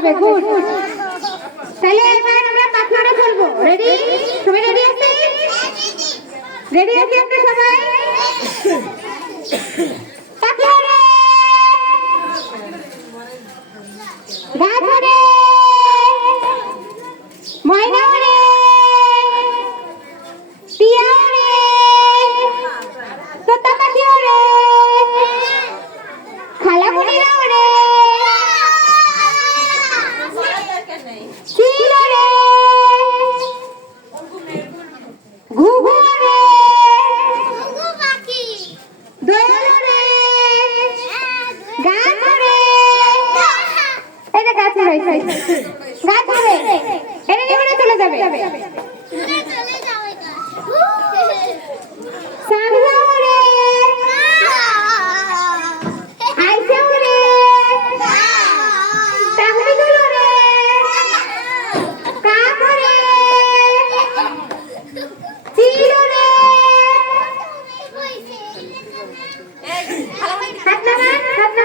হবে। গুড, তাহলে এবার আমরা পাথরে খেলবো। রেডি? সবাই রেডি আছে? রেডি আছি আমরা সবাই?